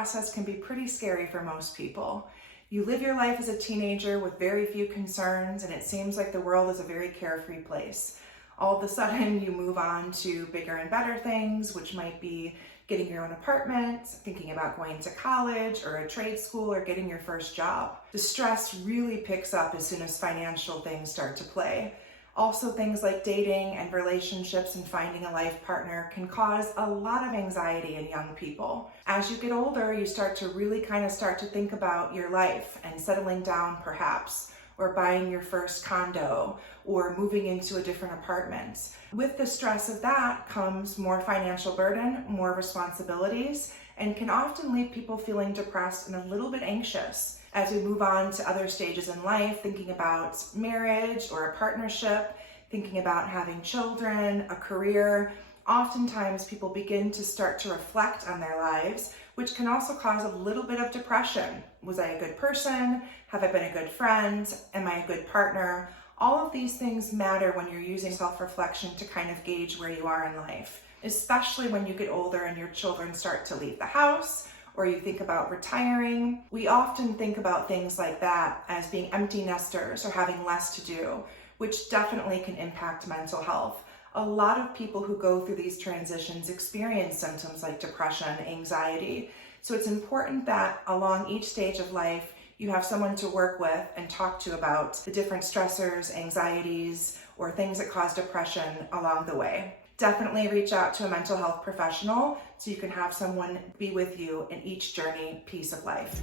process can be pretty scary for most people. You live your life as a teenager with very few concerns, and it seems like the world is a very carefree place. All of a sudden, you move on to bigger and better things, which might be getting your own apartment, thinking about going to college or a trade school, or getting your first job. The stress really picks up as soon as financial things start to play. Also, things like dating and relationships and finding a life partner can cause a lot of anxiety in young people. As you get older, you start to really start to think about your life and settling down perhaps, or buying your first condo, or moving into a different apartment. With the stress of that comes more financial burden, more responsibilities, and can often leave people feeling depressed and a little bit anxious. As we move on to other stages in life, thinking about marriage or a partnership, thinking about having children, a career, oftentimes people begin to start to reflect on their lives, which can also cause a little bit of depression. Was I a good person? Have I been a good friend? Am I a good partner? All of these things matter when you're using self-reflection to kind of gauge where you are in life, especially when you get older and your children start to leave the house, or you think about retiring. We often think about things like that as being empty nesters or having less to do, which definitely can impact mental health. A lot of people who go through these transitions experience symptoms like depression, anxiety. So it's important that along each stage of life, you have someone to work with and talk to about the different stressors, anxieties, or things that cause depression along the way. Definitely reach out to a mental health professional so you can have someone be with you in each journey piece of life.